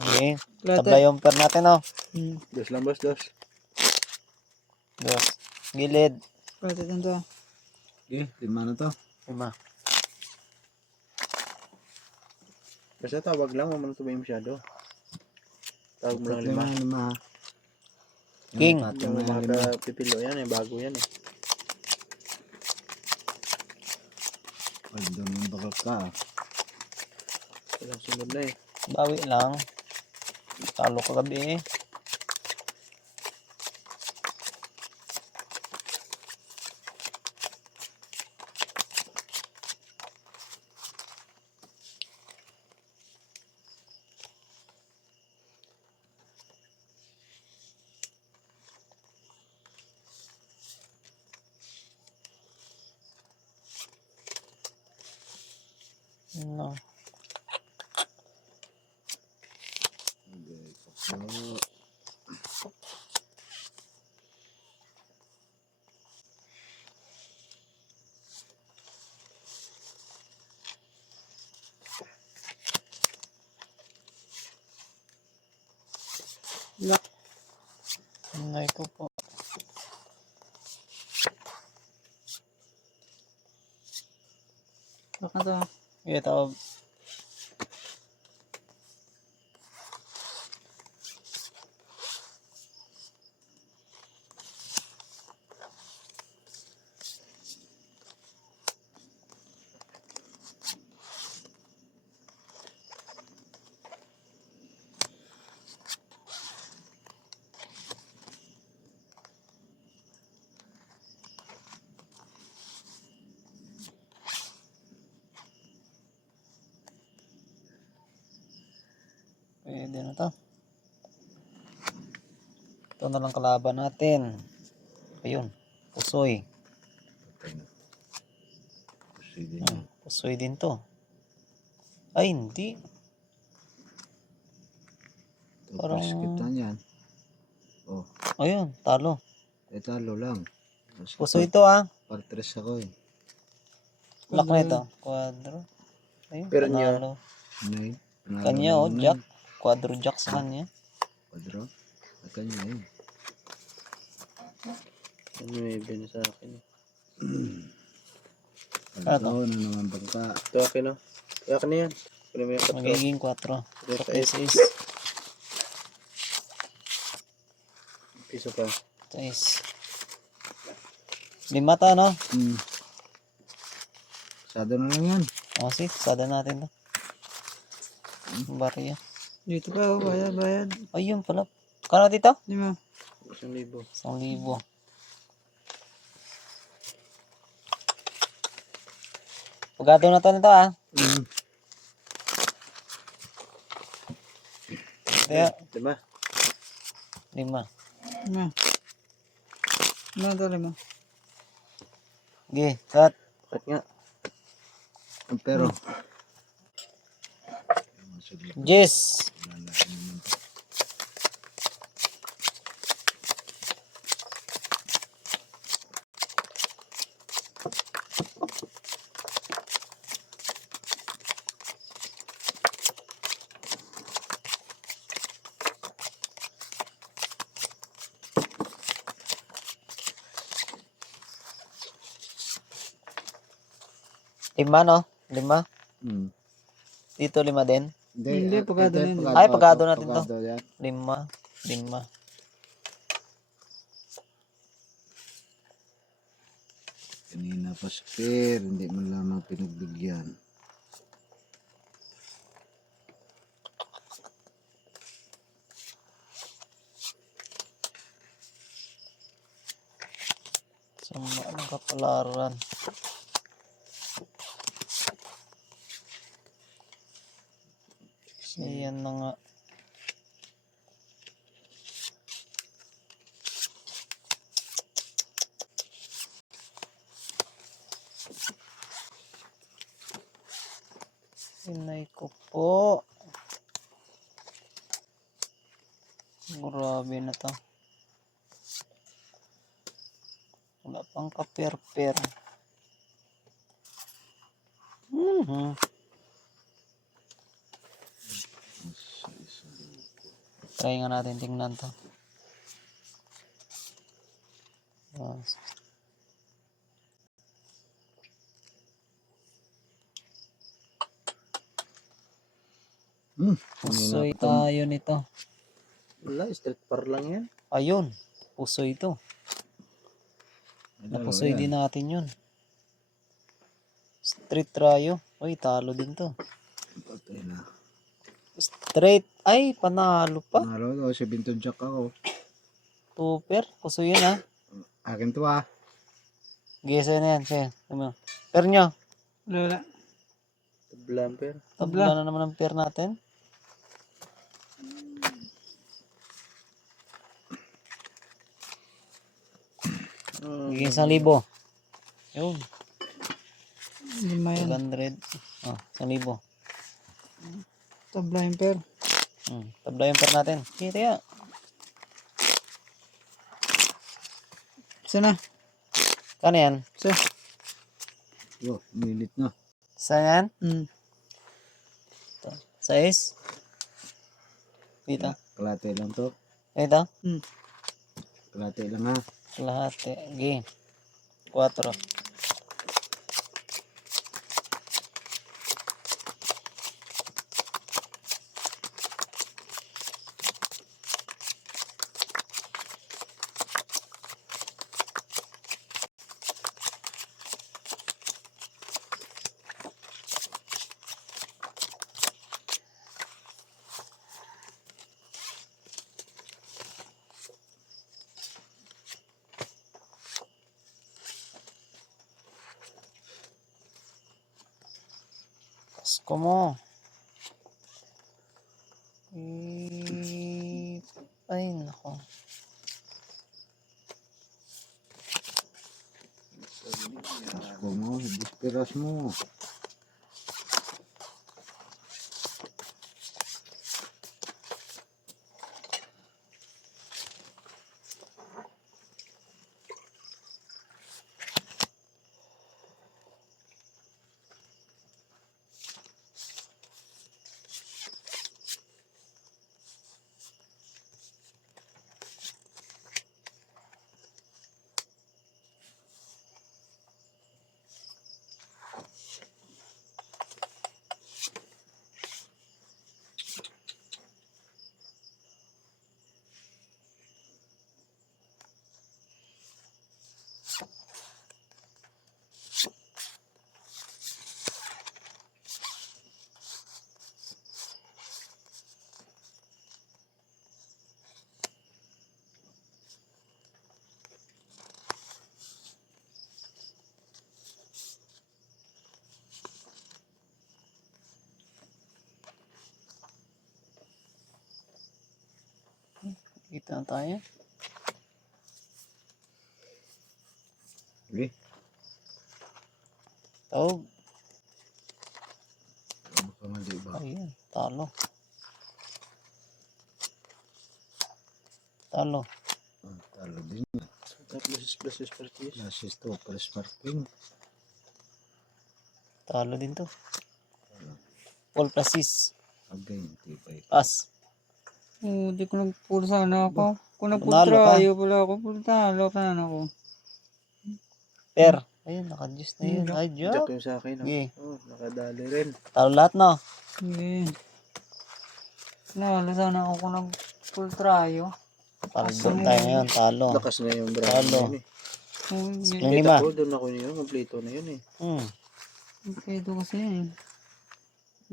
Okay. Lahat Tabla yung per natin, oh. Dos lang, boss, dos. Dos. Gilid. Lahat ito to. Okay, 5 na to. 5. Basta tawag lang, huwag mo tumay masyado. Tawag mo lang 5. 5 ha. King. Yung mga kapipilo yan, bago yan eh. Ay, doon yung bakal ka. Walang sunod na eh. Bawi lang. Talo kagabi, eh. No. Lock. Nay ko po. Lock na to. Ito. Pwede na to. Ito na lang kalaban natin. Ayun. Pusoy. Pusoy din to. Ay, hindi. Parang... Kita niyan. Oh, Ayun, talo. talo lang. Pusoy ito, ah. Partres ako eh. Lock na ito. Quadro. Ayun, Pero panalo. Nine. Panalo Kanya, na oh, yung jack. nine. Quadro jack sa kanya. Quadro. At kanya yun. Ano may ibig sa akin eh. Quadro na naman bangka. Ito akin no. Ito akin na yan. Kunin mo yung 4. Magiging 4. Ito So, is. is. Piso pa. Ito is. 5 ta, no? Sado na lang yan. O, sige. Sada natin to. Barya. Dito pa, oh. Bayad, bayad. Ayun pala. Kano dito? 5. 1,000. 1,000. Pagado na to nito, ah. Kaya, 5. 5. 5. Ano to 5? Okay, cut. Cut nga. Pero. Jess. Lima, no? 5. Dito 5 din. Hindi, pagado na yun. Ay, pagado natin to. Pagado yan. 5. Kanina pa spare. Hindi mo lamang pinagbigyan. Sama ng kapalaran. Ayan na nga. Inay ko po. Grabe na to. Wala pang kaper-per. Try nga natin tingnan to. Yes. Pusoy tayo nito. Wala, street par lang yan. Ayun. Pusoy ito. Napusoy din natin yun. Street tayo. Uy, talo din to. Patay na. Straight. Ay, panalo pa. Panalo to, si Binton Jack ako. Super. Pusoy yun ha. Akin to ah. Gisa na yan. Sige. Per nyo. Wala. Blamper. Tabla na naman ang per natin. Giging 1,000. Yun. Lima yan. 200. Oh, 1,000. Tabla yung per. Tabla yung per natin. Kita ya. Isa na. Kano yan? Isa. Yo, minute na. Saan yan? Hmm. 6. Dito. Kalate lang to. Ito. Hmm. Kalate lang ha. Lahat. Okay. 4. Pasko mo. Ay, nako. Pasko mo, disperas mo. Kita na tayo. Okay. Tawag. Ano pa man diba? Ayun. Talo. Talo. Talo din. Plus parties. Nasis to, press marking. Talo din to. All pluses. Again, tibay. Pass. Oh, di ko nag-pull sana ako. Kung nag-pull Panalo ka. tayo pala ako. Pull talo ka na ako. Per. Ayun, naka-juice na yun. Ay, Jack joke. yung sa akin. Sige. Oh, nakadali rin. Talo lahat, no? Sige. Nalo sana ako kung nag-pull tayo. Talo tayo ngayon. Talo. Lakas na yung brand Talo. yun eh. Oh, Yung Kita lima. ko, doon ako yun. Kompleto na yun eh. Hmm. okay, ito kasi yan eh.